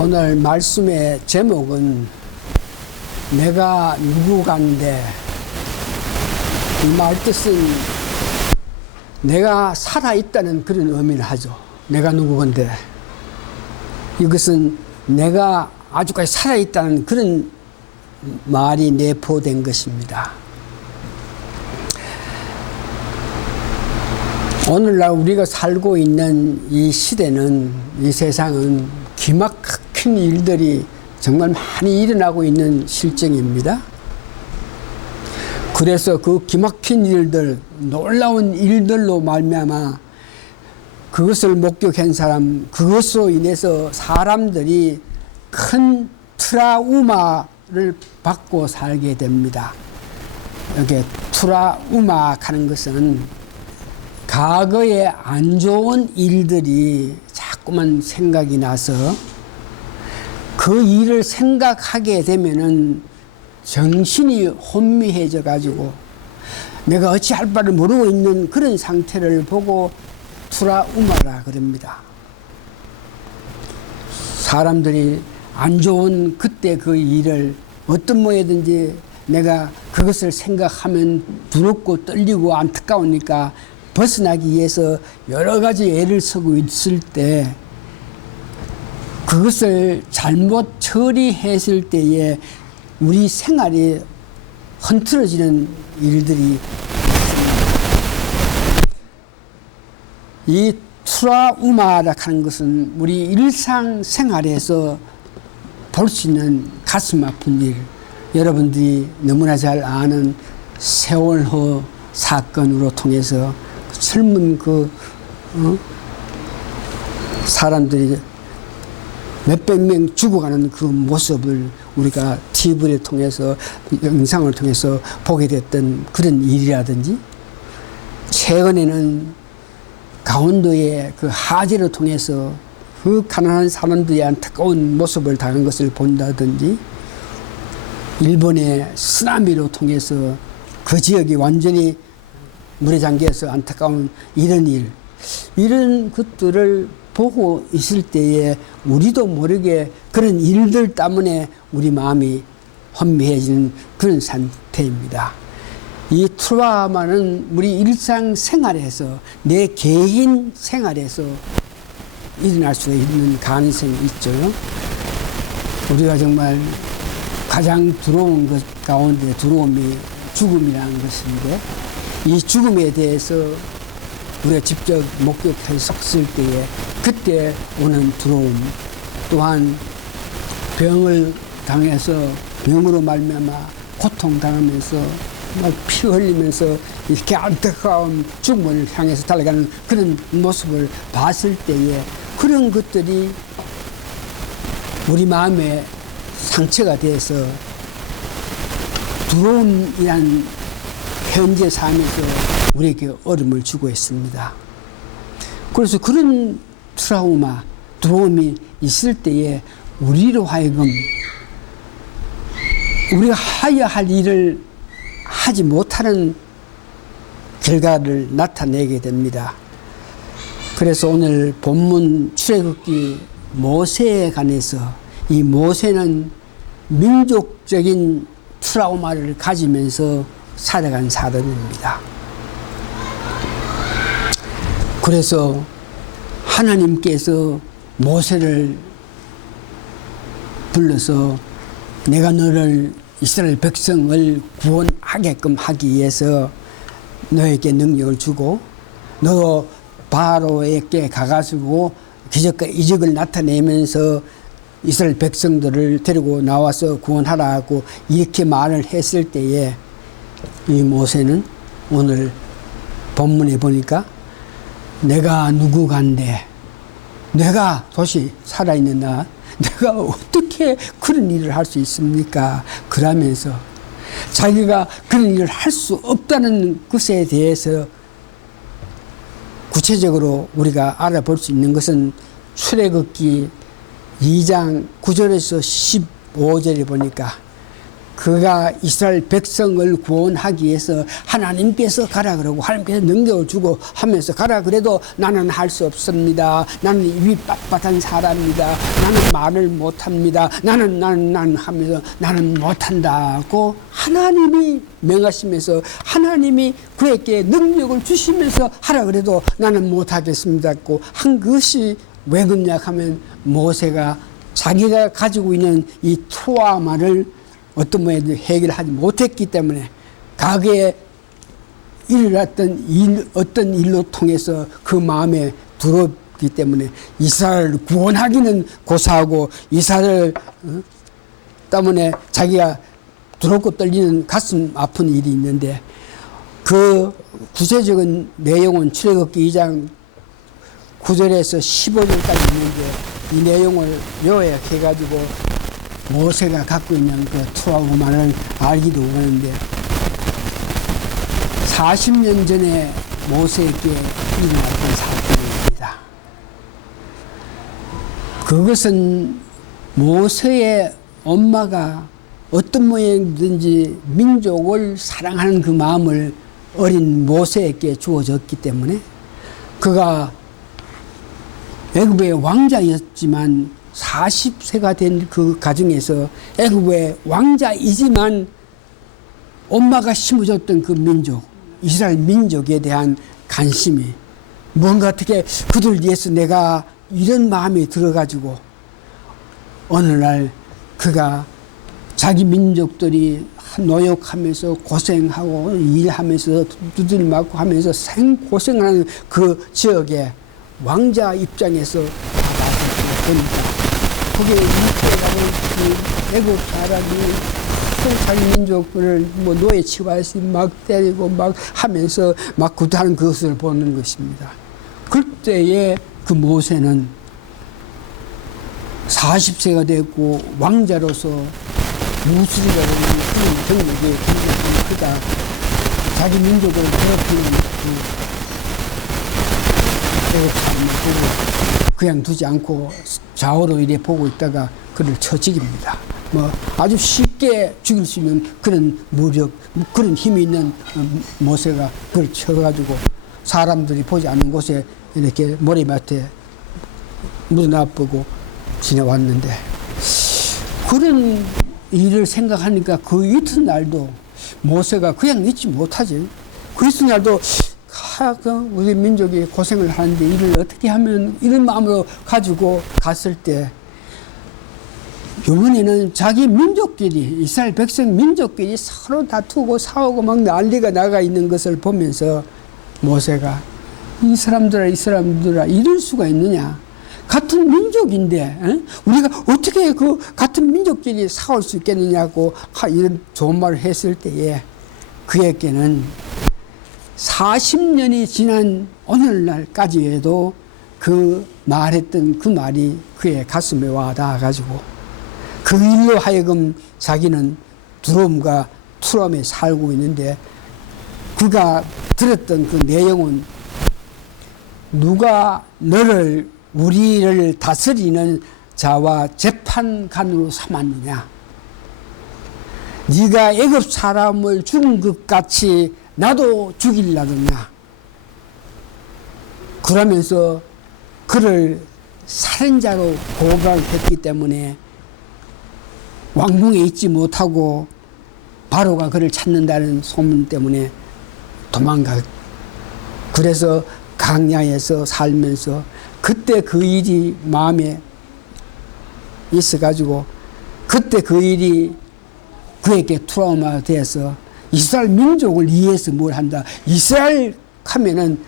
오늘 말씀의 제목은 내가 누구간데, 이 말 뜻은 내가 살아있다는 그런 의미를 하죠. 내가 누구건데, 이것은 내가 아주까지 살아있다는 그런 말이 내포된 것입니다. 오늘날 우리가 살고 있는 이 시대는, 이 세상은 기막힌 일들이 정말 많이 일어나고 있는 실정입니다. 그래서 그 기막힌 일들, 놀라운 일들로 말미암아 그것을 목격한 사람, 그것으로 인해서 사람들이 큰 트라우마를 받고 살게 됩니다. 이렇게 트라우마 하는 것은 과거의 안 좋은 일들이 자꾸만 생각이 나서 그 일을 생각하게 되면은 정신이 혼미해져 가지고 내가 어찌할 바를 모르고 있는 그런 상태를 보고 트라우마라 그럽니다. 사람들이 안 좋은 그때 그 일을 어떤 모양이든지 내가 그것을 생각하면 두렵고 떨리고 안타까우니까 벗어나기 위해서 여러 가지 애를 쓰고 있을 때, 그것을 잘못 처리했을 때에 우리 생활이 흐트러지는 일들이 있습니다. 이 트라우마라 하는 것은 우리 일상생활에서 볼 수 있는 가슴 아픈 일, 여러분들이 너무나 잘 아는 세월호 사건으로 통해서 젊은 사람들이 몇백 명 죽어가는 그 모습을 우리가 TV를 통해서, 영상을 통해서 보게 됐던 그런 일이라든지, 최근에는 강원도의 그 화재를 통해서 그 가난한 사람들의 안타까운 모습을 당한 것을 본다든지, 일본의 쓰나미로 통해서 그 지역이 완전히 물에 잠겨서 안타까운 이런 것들을 보고 있을 때에 우리도 모르게 그런 일들 때문에 우리 마음이 혼미해지는 그런 상태입니다. 이 트라우마는 우리 일상생활에서, 내 개인 생활에서 일어날 수 있는 가능성이 있죠. 우리가 정말 가장 두려운 것 가운데 두려움이 죽음이라는 것인데, 이 죽음에 대해서 우리가 직접 목격했을 때에 그때 오는 두려움, 또한 병을 당해서 병으로 말미암아 고통당하면서 막 피 흘리면서 이렇게 안타까운 죽음을 향해서 달려가는 그런 모습을 봤을 때에 그런 것들이 우리 마음에 상처가 돼서 두려움이란 현재 삶에서 우리에게 어려움을 주고 있습니다. 그래서 그런 트라우마, 두려움이 있을 때에 우리로 하여금 우리가 해야 할 일을 하지 못하는 결과를 나타내게 됩니다. 그래서 오늘 본문 출애굽기 모세에 관해서, 이 모세는 민족적인 트라우마를 가지면서 살아간 사람입니다. 그래서 하나님께서 모세를 불러서 내가 너를 이스라엘 백성을 구원하게끔 하기 위해서 너에게 능력을 주고 너 바로에게 가가지고 기적과 이적을 나타내면서 이스라엘 백성들을 데리고 나와서 구원하라고 이렇게 말을 했을 때에 이 모세는 오늘 본문에 보니까 내가 누구간데, 내가 도시 살아있는 나, 내가 어떻게 그런 일을 할 수 있습니까? 그러면서 자기가 그런 일을 할 수 없다는 것에 대해서 구체적으로 우리가 알아볼 수 있는 것은 출애굽기 2장 9절에서 15절에 보니까 그가 이스라엘 백성을 구원하기 위해서 하나님께서 가라 그러고 하나님께서 능력을 주고 하면서 가라 그래도 나는 할 수 없습니다. 나는 입이 빳빳한 사람입니다. 나는 말을 못합니다. 나는 하면서 나는 못한다고 하나님이 명하시면서 하나님이 그에게 능력을 주시면서 하라 그래도 나는 못하겠습니다고 한 것이 왜 그러냐 하면 모세가 자기가 가지고 있는 이 트라우마를 어떤 모양이든 해결하지 못했기 때문에 과거에 일어났던 어떤 일로 통해서 그 마음에 들었기 때문에 이스라엘을 구원하기는 고사하고 이스라엘 때문에 자기가 두렵고 떨리는 가슴 아픈 일이 있는데 그 구체적인 내용은 출애굽기 2장 9절에서 15절까지 있는데 이 내용을 요약해가지고 모세가 갖고 있는 그 트라우마를 알기도 하는데 40년 전에 모세에게 일어났던 사건입니다. 그것은 모세의 엄마가 어떤 모양이든지 민족을 사랑하는 그 마음을 어린 모세에게 주어졌기 때문에 그가 애굽의 왕자였지만 40세가 된 그 가정에서 애굽의 왕자이지만 엄마가 심어줬던 그 민족, 이스라엘 민족에 대한 관심이 뭔가 어떻게 그들 위해서 내가 이런 마음이 들어가지고 어느 날 그가 자기 민족들이 노역하면서 고생하고 일하면서 두들 맞고 하면서 생고생하는 그 지역에 왕자 입장에서 보니까 거기에 이스라엘은 그 애국 사람이 자기 민족을 뭐 노예 취급해서 막 때리고 막 하면서 막 구타하는 그것을 보는 것입니다. 그때에 그 모세는 40세가 됐고 왕자로서 무술이라는 그런 경력이 굉장히 크다. 자기 민족을 괴롭히는 그 애국 사람을 보고 그냥 두지 않고 좌우로 이래 보고 있다가 그를 쳐 죽입니다. 뭐 아주 쉽게 죽일 수 있는 그런 무력, 그런 힘이 있는 모세가 그걸 쳐가지고 사람들이 보지 않는 곳에 이렇게 머리맡에 묻어놔보고 지내왔는데 그런 일을 생각하니까 그 이튿날도 모세가 그냥 잊지 못하지. 그 이튿날도 우리 민족이 고생을 하는데 이를 어떻게 하면 이런 마음으로 가지고 갔을 때 이번에는 자기 민족끼리 이스라엘 백성 민족끼리 서로 다투고 싸우고 막 난리가 나가 있는 것을 보면서 모세가 이 사람들아 이럴 수가 있느냐. 같은 민족인데 우리가 어떻게 그 같은 민족끼리 싸울 수 있겠느냐고 이런 좋은 말을 했을 때에 그에게는 40년이 지난 오늘날까지에도 그 말했던 그 말이 그의 가슴에 와 닿아가지고 그 일로 하여금 자기는 두려움과 트라움에 살고 있는데 그가 들었던 그 내용은 누가 너를 우리를 다스리는 자와 재판관으로 삼았느냐. 네가 애굽 사람을 죽은 것 같이 나도 죽이려느냐. 그러면서 그를 살인자로 고발했기 때문에 왕궁에 있지 못하고 바로가 그를 찾는다는 소문 때문에 도망가. 그래서 강야에서 살면서 그때 그 일이 마음에 있어가지고 그때 그 일이 그에게 트라우마가 되어서 이스라엘 민족을 위해서 뭘 한다. 이스라엘 하면은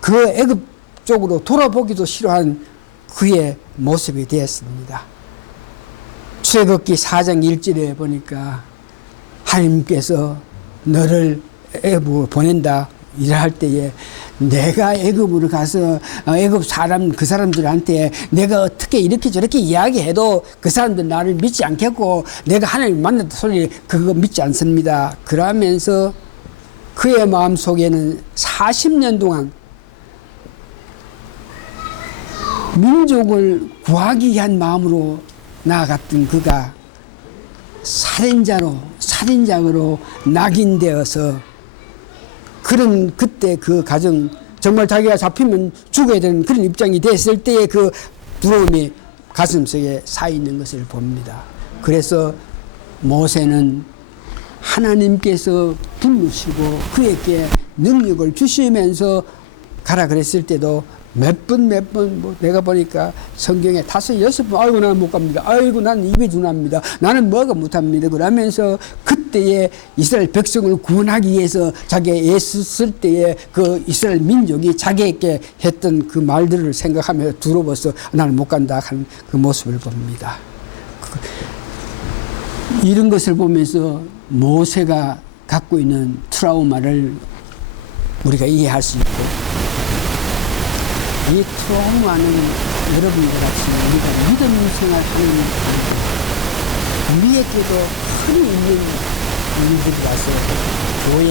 그 애굽 쪽으로 돌아보기도 싫어한 그의 모습이 되었습니다. 출애굽기 4장 1절에 보니까 하나님께서 너를 애굽으로 보낸다 일할 때에 내가 애굽으로 가서 애굽 사람 그 사람들한테 내가 어떻게 이렇게 저렇게 이야기해도 그 사람들 나를 믿지 않겠고 내가 하나님 만났다 소리 그거 믿지 않습니다. 그러면서 그의 마음 속에는 40년 동안 민족을 구하기 위한 마음으로 나아갔던 그가 살인자로 낙인되어서 그런 그때 그 가정 정말 자기가 잡히면 죽어야 되는 그런 입장이 됐을 때의 그 두려움이 가슴속에 사 있는 것을 봅니다. 그래서 모세는 하나님께서 부르시고 그에게 능력을 주시면서 가라 그랬을 때도 몇 번 뭐 내가 보니까 성경에 5, 6번 아이고 나는 못 갑니다. 아이고 나는 입이 둔합니다. 나는 뭐가 못합니다. 그러면서 그때에 이스라엘 백성을 구원하기 위해서 자기가 애썼을 때에 그 이스라엘 민족이 자기에게 했던 그 말들을 생각하며 두려워서 나는 못 간다 하는 그 모습을 봅니다. 이런 것을 보면서 모세가 갖고 있는 트라우마를 우리가 이해할 수 있고, 이 트라우마는 여러분과 같이 우리가 믿음 생활하는 우리에게도 흔히 있는 일들이라서 교회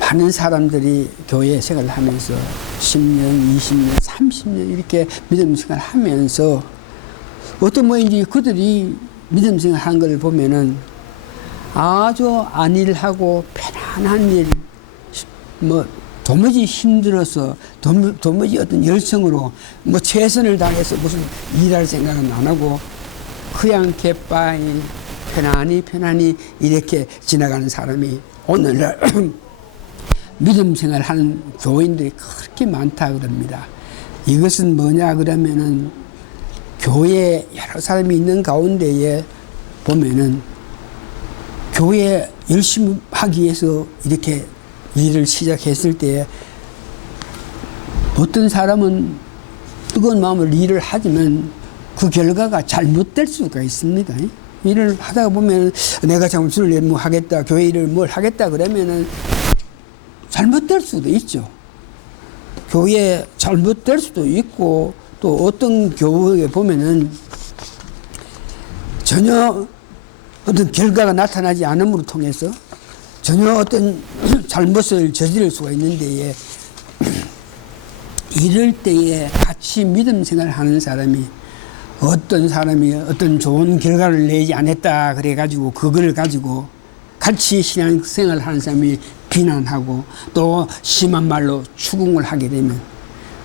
많은 사람들이 교회 생활을 하면서 10년, 20년, 30년 이렇게 믿음 생활을 하면서 어떤 모양인지 그들이 믿음 생활하는 걸 보면은 아주 안일하고 편안한 일, 도무지 힘들어서 도무지 어떤 열성으로 최선을 다해서 무슨 일할 생각은 안 하고 그냥 갯바이 편안히 이렇게 지나가는 사람이 오늘날 믿음 생활하는 교인들이 그렇게 많다 그럽니다. 이것은 뭐냐 그러면은 교회에 여러 사람이 있는 가운데에 보면은 교회 열심히 하기 위해서 이렇게 일을 시작했을 때에 어떤 사람은 뜨거운 마음으로 일을 하지만 그 결과가 잘못될 수가 있습니다. 일을 하다가 보면 내가 장수를 뭐 하겠다, 교회 일을 뭘 하겠다 그러면은 잘못될 수도 있죠. 교회에 잘못될 수도 있고 또 어떤 교회에 보면은 전혀 어떤 결과가 나타나지 않음으로 통해서 전혀 어떤 잘못을 저지를 수가 있는데 이럴 때에 같이 믿음 생활을 하는 사람이 어떤 좋은 결과를 내지 않았다 그래가지고 그걸 가지고 같이 신앙생활을 하는 사람이 비난하고 또 심한 말로 추궁을 하게 되면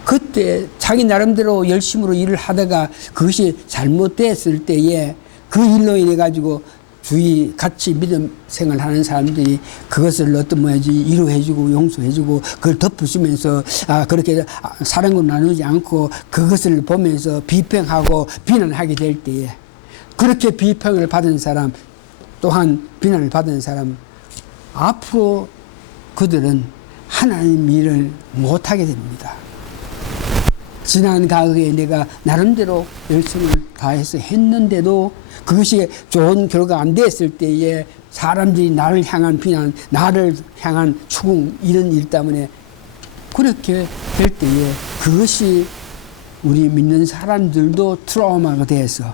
그때 자기 나름대로 열심으로 일을 하다가 그것이 잘못됐을 때에 그 일로 인해 가지고 주위 같이 믿음 생활하는 사람들이 그것을 어떤 모양인지 위로해주고 용서해주고 그걸 덮으시면서 그렇게 사랑으로 나누지 않고 그것을 보면서 비평하고 비난하게 될 때에 그렇게 비평을 받은 사람 또한 비난을 받은 사람 앞으로 그들은 하나님 일을 못하게 됩니다. 지난 과거에 내가 나름대로 열심을 다해서 했는데도 그것이 좋은 결과가 안 됐을 때에 사람들이 나를 향한 비난, 나를 향한 추궁 이런 일 때문에 그렇게 될 때에 그것이 우리 믿는 사람들도 트라우마가 돼서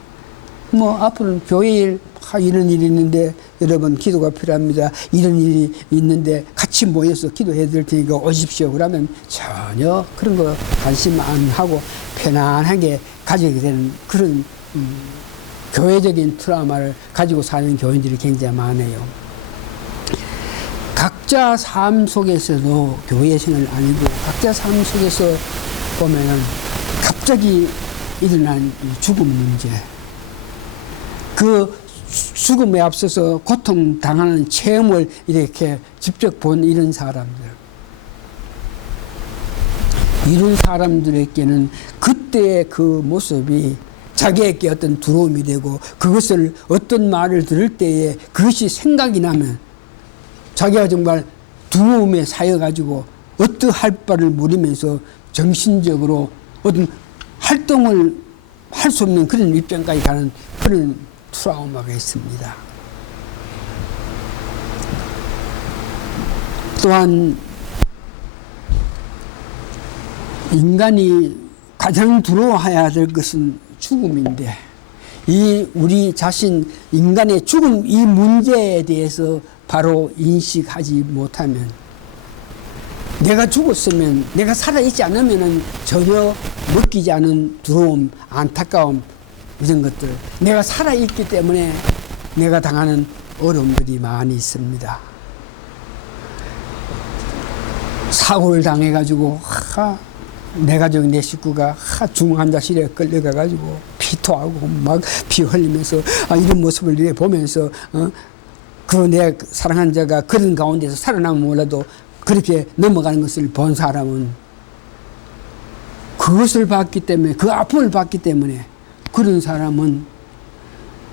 앞으로는 교회 일, 이런 일이 있는데 여러분 기도가 필요합니다. 이런 일이 있는데 같이 모여서 기도해 드릴 테니까 오십시오. 그러면 전혀 그런 거 관심 안 하고 편안하게 가지게 되는 그런 교회적인 트라우마를 가지고 사는 교인들이 굉장히 많아요. 각자 삶 속에서도 교회 생활 아니고 각자 삶 속에서 보면은 갑자기 일어난 죽음 문제, 그 죽음에 앞서서 고통당하는 체험을 이렇게 직접 본 이런 사람들에게는 그때의 그 모습이 자기에게 어떤 두려움이 되고 그것을 어떤 말을 들을 때에 그것이 생각이 나면 자기가 정말 두려움에 쌓여가지고 어떠할 바를 모르면서 정신적으로 어떤 활동을 할 수 없는 그런 입장까지 가는 그런 트라우마가 있습니다. 또한 인간이 가장 두려워해야 될 것은 죽음인데 이 우리 자신 인간의 죽음 이 문제에 대해서 바로 인식하지 못하면 내가 죽었으면 내가 살아있지 않으면 전혀 느끼지 않은 두려움, 안타까움 이런 것들, 내가 살아있기 때문에 내가 당하는 어려움들이 많이 있습니다. 사고를 당해가지고 내 가족, 내 식구가 중환자실에 끌려가가지고 피토하고 막 피 흘리면서 이런 모습을 보면서 그 내 사랑한 자가 그런 가운데서 살아나면 몰라도 그렇게 넘어가는 것을 본 사람은 그것을 봤기 때문에, 그 아픔을 봤기 때문에 그런 사람은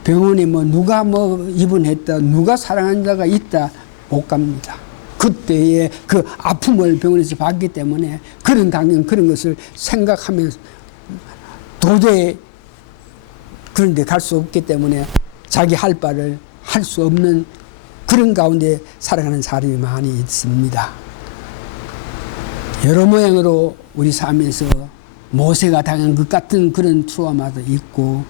병원에 누가 입원했다, 누가 사랑한 자가 있다 못 갑니다. 그때의 그 아픔을 병원에서 봤기 때문에 당연 그런 것을 생각하면서 도저히 그런 데 갈 수 없기 때문에 자기 할 바를 할 수 없는 그런 가운데 살아가는 사람이 많이 있습니다. 여러 모양으로 우리 삶에서 모세가 당한 것 같은 그런 트라우마도 있고,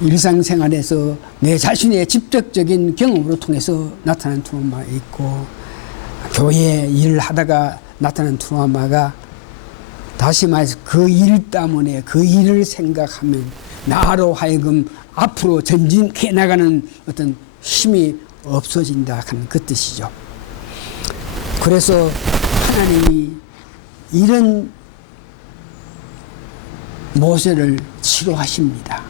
일상생활에서 내 자신의 직접적인 경험으로 통해서 나타난 트라우마가 있고, 교회 일을 하다가 나타난 트라우마가, 다시 말해서 그 일 때문에 그 일을 생각하면 나로 하여금 앞으로 전진해 나가는 어떤 힘이 없어진다 하는 그 뜻이죠. 그래서 하나님이 이런 모세를 치료하십니다.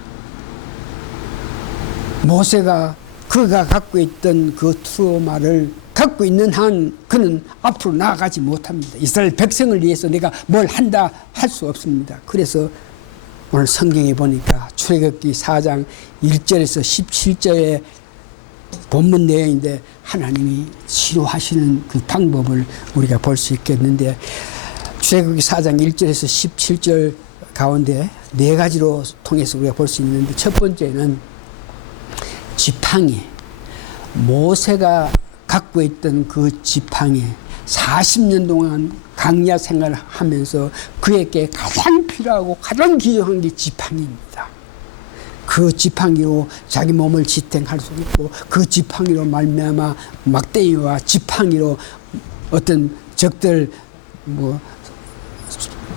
모세가 그가 갖고 있던 그 트라우마를 갖고 있는 한 그는 앞으로 나아가지 못합니다. 이스라엘 백성을 위해서 내가 뭘 한다 할 수 없습니다. 그래서 오늘 성경에 보니까 출애굽기 4장 1절에서 17절의 본문 내용인데 하나님이 치료하시는 그 방법을 우리가 볼 수 있겠는데, 출애굽기 4장 1절에서 17절 가운데 네 가지로 통해서 우리가 볼 수 있는데, 첫 번째는 지팡이, 모세가 갖고 있던 그 지팡이, 40년 동안 강야 생활을 하면서 그에게 가장 필요하고 가장 귀중한 게 지팡이입니다. 그 지팡이로 자기 몸을 지탱할 수 있고, 그 지팡이로 말미암아 막대기와 지팡이로 어떤 적들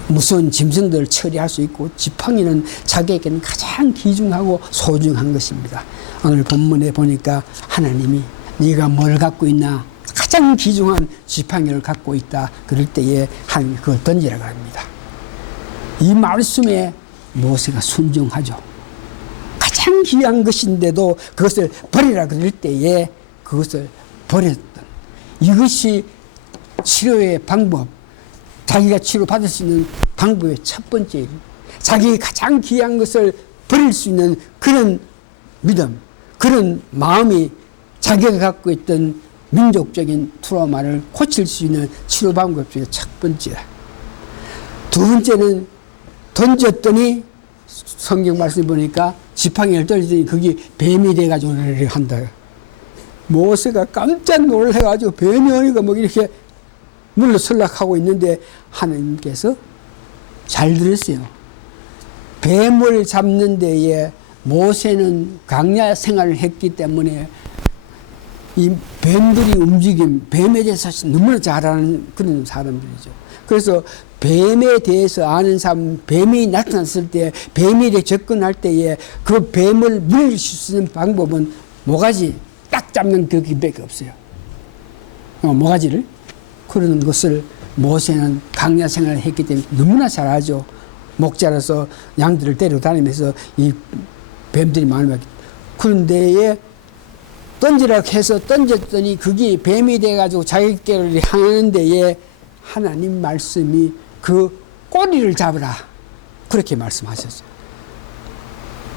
무서운 짐승들을 처리할 수 있고, 지팡이는 자기에게는 가장 귀중하고 소중한 것입니다. 오늘 본문에 보니까 하나님이 네가 뭘 갖고 있나, 가장 귀중한 지팡이를 갖고 있다. 그럴 때에 하나님이 그걸 던지라고 합니다. 이 말씀에 모세가 순종하죠. 가장 귀한 것인데도 그것을 버리라 그럴 때에 그것을 버렸던, 이것이 치료의 방법, 자기가 치료받을 수 있는 방법의 첫 번째, 자기 가장 귀한 것을 버릴 수 있는 그런 믿음, 그런 마음이 자기가 갖고 있던 민족적인 트라우마를 고칠 수 있는 치료 방법 중에 첫 번째다. 두 번째는 던졌더니 성경 말씀 보니까 지팡이를 던지더니 그게 뱀이 돼가지고 한다. 모세가 깜짝 놀라가지고 뱀이 오니까 이렇게 물러설락하고 있는데 하나님께서 잘 들으세요. 뱀을 잡는 데에 모세는 강야 생활을 했기 때문에 이 뱀들이 움직임, 뱀에 대해서 너무나 잘 아는 그런 사람들이죠. 그래서 뱀에 대해서 아는 사람, 뱀이 나타났을 때, 뱀에 접근할 때에 그 뱀을 물리칠 수 있는 방법은 모가지 딱 잡는 그 길밖에 없어요. 모가지를. 그런 것을 모세는 강야 생활을 했기 때문에 너무나 잘 알죠. 목자라서 양들을 데려다니면서 이 뱀들이 많이 그런데에 던지라고 해서 던졌더니 그게 뱀이 돼가지고 자기께로 향하는 데에 하나님 말씀이 그 꼬리를 잡으라 그렇게 말씀하셨어요.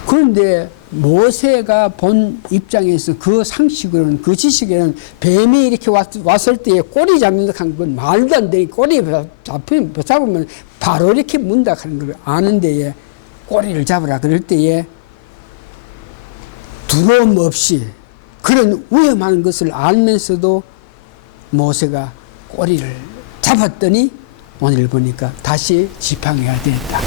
그런데 모세가 본 입장에서 그 상식으로는, 그 지식에는 뱀이 이렇게 왔을 때에 꼬리 잡는다 하는 건 말도 안 되니, 꼬리 잡으면 바로 이렇게 문다 하는 걸 아는 데에 꼬리를 잡으라 그럴 때에 두려움 없이 그런 위험한 것을 알면서도 모세가 꼬리를 잡았더니 오늘 보니까 다시 지팡이가 되었다.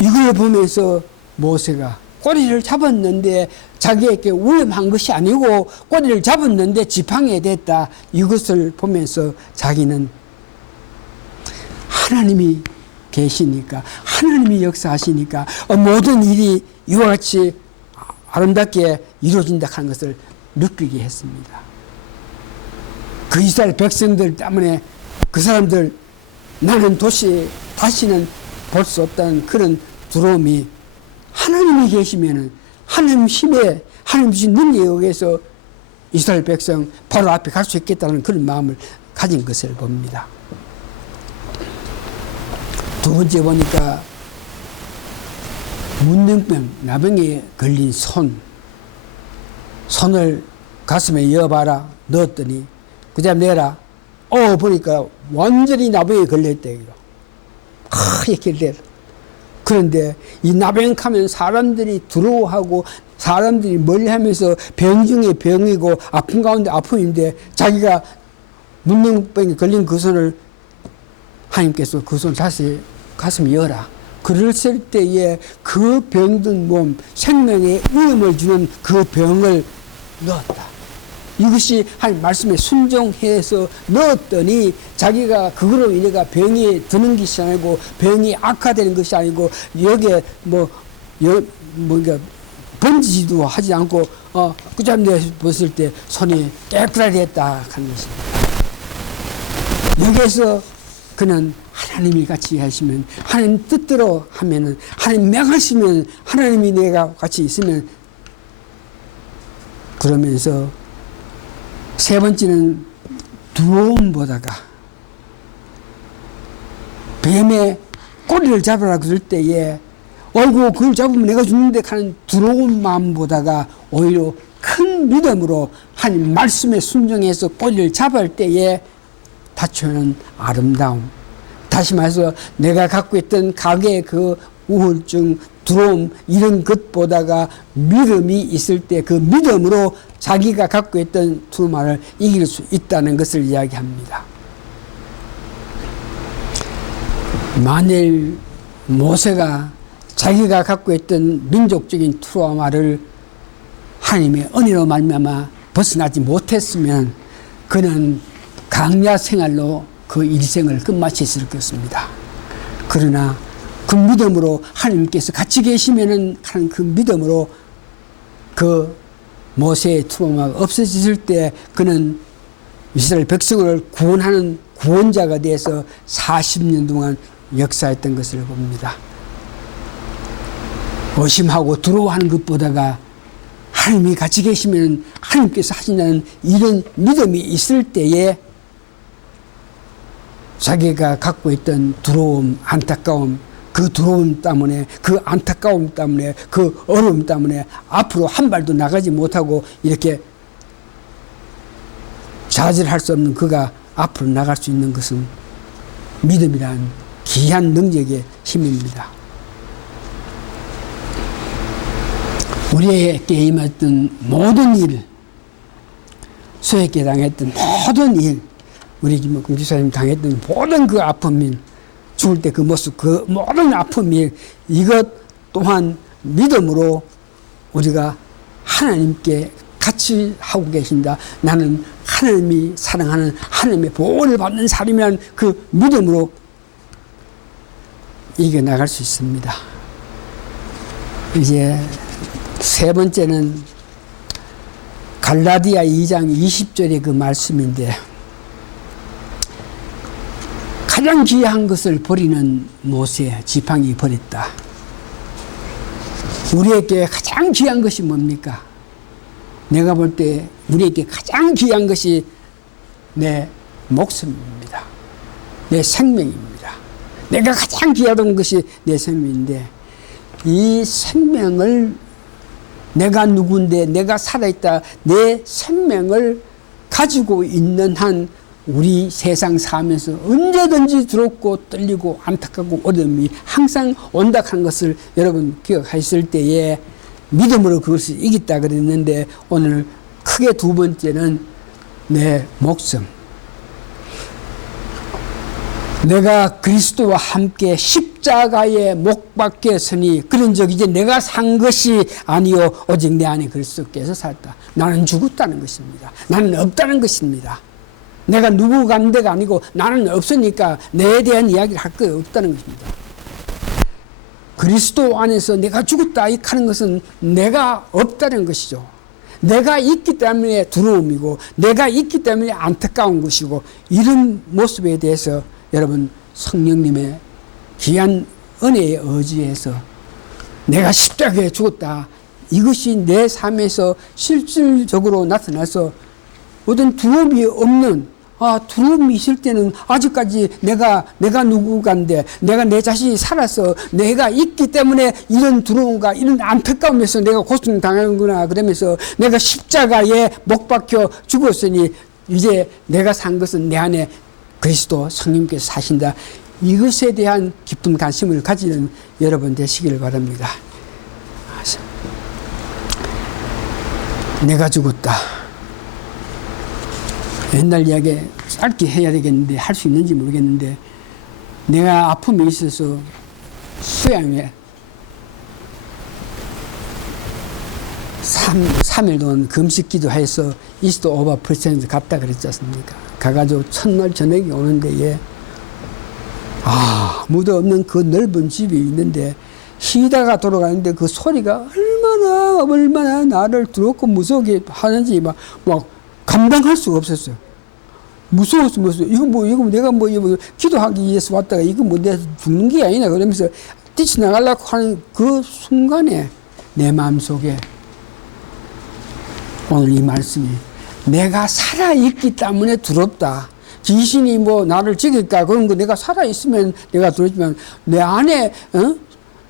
이걸 보면서 모세가 꼬리를 잡았는데 자기에게 위험한 것이 아니고 꼬리를 잡았는데 지팡이가 됐다. 이것을 보면서 자기는 하나님이 계시니까, 하나님이 역사하시니까 모든 일이 이와 같이 아름답게 이루어진다 하는 것을 느끼게 했습니다. 그 이스라엘 백성들 때문에 그 사람들, 나는 도시 다시는 볼 수 없다는 그런 두려움이, 하나님이 계시면은 하나님 힘에, 하나님 주신 능력에 의해서 이스라엘 백성 바로 앞에 갈 수 있겠다는 그런 마음을 가진 것을 봅니다. 두 번째 보니까 문둥병, 나병에 걸린 손을 가슴에 이어봐라 넣었더니 그다음 내라. 보니까 완전히 나병에 걸렸대요. 이렇게 돼. 그런데 이 나병하면 사람들이 두려워하고 사람들이 멀리하면서 병 중에 병이고 아픔 가운데 아픔인데, 자기가 문둥병에 걸린 그 손을 하나님께서 그 손 다시 가슴에 열라. 그랬을 때에 그 병든 몸, 생명에 위험을 주는 그 병을 넣었다. 이것이 하나님 말씀에 순종해서 넣었더니 자기가 그거로 인해가 병이 드는 것이 아니고 병이 악화되는 것이 아니고 여기에 번지지도 하지 않고 그자리 봤을 때 손이 깨끗하게 했다 하는 것입니다. 여기에서 그는 하나님이 같이 하시면, 하나님 뜻대로 하면은, 하나님 명하시면, 하나님이 내가 같이 있으면, 그러면서 세 번째는 두려움보다가 뱀의 꼬리를 잡으라 그럴 때에 어이구 그걸 잡으면 내가 죽는데 하는 두려운 마음보다가 오히려 큰 믿음으로 하나님 말씀에 순종해서 꼬리를 잡을 때에 닫혀오는 아름다움, 다시 말해서 내가 갖고 있던 각의 그 우울증, 두려움 이런 것보다가 믿음이 있을 때 그 믿음으로 자기가 갖고 있던 두려움을 이길 수 있다는 것을 이야기합니다. 만일 모세가 자기가 갖고 있던 민족적인 트라우마를 하나님의 은혜로 말미암아 벗어나지 못했으면 그는 강야 생활로 그 일생을 끝마쳤을 것입니다. 그러나 그 믿음으로 하나님께서 같이 계시면은 하는 그 믿음으로 그 모세의 트라우마가 없어졌을 때 그는 이스라엘 백성을 구원하는 구원자가 돼서 40년 동안 역사했던 것을 봅니다. 의심하고 두려워하는 것보다가 하나님이 같이 계시면 하나님께서 하신다는 이런 믿음이 있을 때에 자기가 갖고 있던 두려움, 안타까움, 그 두려움 때문에, 그 안타까움 때문에, 그 어려움 때문에 앞으로 한 발도 나가지 못하고 이렇게 좌절할 수 없는 그가 앞으로 나갈 수 있는 것은 믿음이란 귀한 능력의 힘입니다. 우리에게 임했던 모든 일, 소에게 당했던 모든 일, 우리 김옥금 지사님 당했던 모든 그 아픔 일, 죽을 때 그 모습, 그 모든 아픔 일, 이것 또한 믿음으로 우리가 하나님께 같이 하고 계신다. 나는 하나님이 사랑하는 하나님의 보호를 받는 사람이라는 그 믿음으로 이겨나갈 수 있습니다. 이제 세 번째는 갈라디아 2장 20절의 그 말씀인데, 가장 귀한 것을 버리는 모세, 지팡이 버렸다. 우리에게 가장 귀한 것이 뭡니까? 내가 볼 때 우리에게 가장 귀한 것이 내 목숨입니다. 내 생명입니다. 내가 가장 귀하던 것이 내 생명인데, 이 생명을 내가 누군데, 내가 살아있다, 내 생명을 가지고 있는 한 우리 세상 살면서 언제든지 두렵고 떨리고 안타깝고 어려움이 항상 온다 하는 것을 여러분 기억하실 때에 믿음으로 그것을 이겼다 그랬는데, 오늘 크게 두 번째는 내 목숨. 내가 그리스도와 함께 십자가에 못 박혔으니 그런즉 이제 내가 산 것이 아니요 오직 내 안에 그리스도께서 살았다. 나는 죽었다는 것입니다. 나는 없다는 것입니다. 내가 누구 간데가 아니고 나는 없으니까 내에 대한 이야기를 할 거 없다는 것입니다. 그리스도 안에서 내가 죽었다 이 하는 것은 내가 없다는 것이죠. 내가 있기 때문에 두려움이고 내가 있기 때문에 안타까운 것이고, 이런 모습에 대해서 여러분 성령님의 귀한 은혜에 의지해서 내가 십자가에 죽었다, 이것이 내 삶에서 실질적으로 나타나서 어떤 두려움이 없는, 두려움이 있을 때는 아직까지 내가 누구간데, 내가 내 자신이 살아서 내가 있기 때문에 이런 두려움과 이런 안타까움에서 내가 고통당하는구나, 그러면서 내가 십자가에 못 박혀 죽었으니 이제 내가 산 것은 내 안에 그리스도 성령께서 사신다, 이것에 대한 깊은 관심을 가지는 여러분 되시기를 바랍니다. 내가 죽었다. 옛날 이야기 짧게 해야 되겠는데 할 수 있는지 모르겠는데, 내가 아픔이 있어서 수양에 3일 동안 금식 기도해서 이스트 오버 퍼센트 갔다 그랬지 않습니까? 가가지고 첫날 저녁에 오는 데에 아무도 없는 그 넓은 집이 있는데 쉬다가 돌아가는데 그 소리가 얼마나 나를 두렵고 무서우게 하는지 막 감당할 수가 없었어요. 무서웠어. 이거 내가 이거 기도하기 위해서 왔다가 이거 내가 죽는 게 아니나 그러면서 뛰쳐나가려고 하는 그 순간에 내 마음속에 오늘 이 말씀이, 내가 살아있기 때문에 두렵다. 귀신이 나를 죽일까 그런 거 내가 살아있으면 내가 두렵지만 내 안에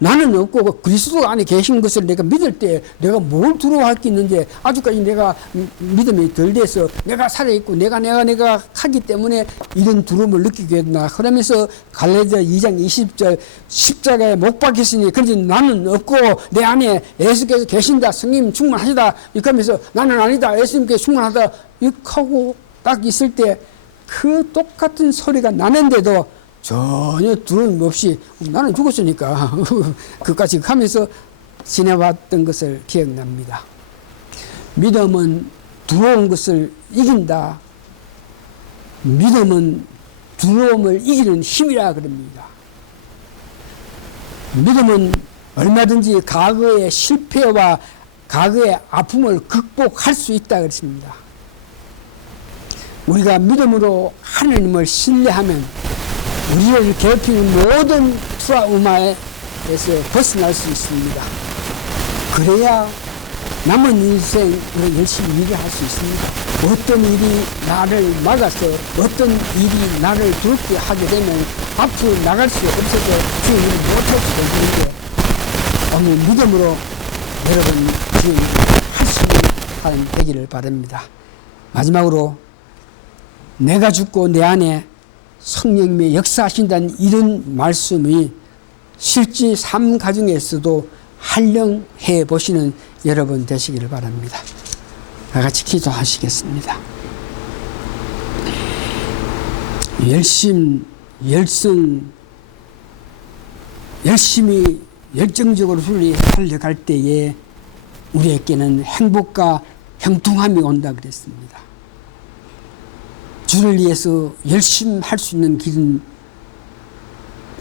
나는 없고 그리스도 안에 계신 것을 내가 믿을 때 내가 뭘 두려워할 게 있는데, 아직까지 내가 믿음이 덜 돼서 내가 살아있고 내가 하기 때문에 이런 두려움을 느끼게 된다. 그러면서 갈라디아 2장 20절 십자가에 못 박혔으니 그런데 나는 없고 내 안에 예수께서 계신다, 성님 충만하시다, 이렇게 하면서 나는 아니다, 예수님께서 충만하다 이렇게 하고 딱 있을 때 그 똑같은 소리가 나는데도 전혀 두려움 없이 나는 죽었으니까 그까지 하면서 지내왔던 것을 기억납니다. 믿음은 두려운 것을 이긴다. 믿음은 두려움을 이기는 힘이라 그럽니다. 믿음은 얼마든지 과거의 실패와 과거의 아픔을 극복할 수 있다 그랬습니다. 우리가 믿음으로 하나님을 신뢰하면 우리를 괴롭히는 모든 트라우마에서 벗어날 수 있습니다. 그래야 남은 인생을 열심히 일할 수 있습니다. 어떤 일이 나를 막아서 어떤 일이 나를 두렵게 하게 되면 앞으로 나갈 수 없어서 주님을 못할 수도 있는데, 오늘 믿음으로 여러분 주님을 할 수 있는 하나님 되기를 바랍니다. 마지막으로 내가 죽고 내 안에 성령님의 역사하신다는 이런 말씀이 실제 삶 가정에서도 활용해 보시는 여러분 되시기를 바랍니다. 다 같이 기도하시겠습니다. 열심히 열정적으로 살려갈 때에 우리에게는 행복과 형통함이 온다 그랬습니다. 주를 위해서 열심히 할 수 있는 길은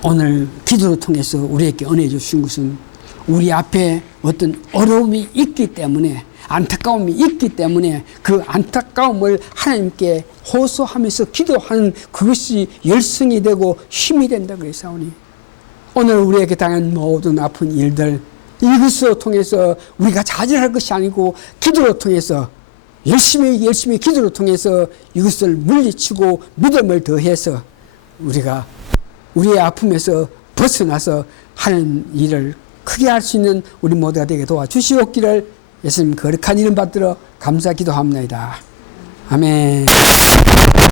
오늘 기도를 통해서 우리에게 은혜 주신 것은 우리 앞에 어떤 어려움이 있기 때문에, 안타까움이 있기 때문에 그 안타까움을 하나님께 호소하면서 기도하는 그것이 열성이 되고 힘이 된다 그랬사오니, 오늘 우리에게 당한 모든 아픈 일들, 이것을 통해서 우리가 좌절할 것이 아니고 기도를 통해서 열심히 기도를 통해서 이것을 물리치고 믿음을 더해서 우리가 우리의 아픔에서 벗어나서 하는 일을 크게 할 수 있는 우리 모두가 되게 도와주시옵기를 예수님 거룩한 이름 받들어 감사 기도합니다. 아멘.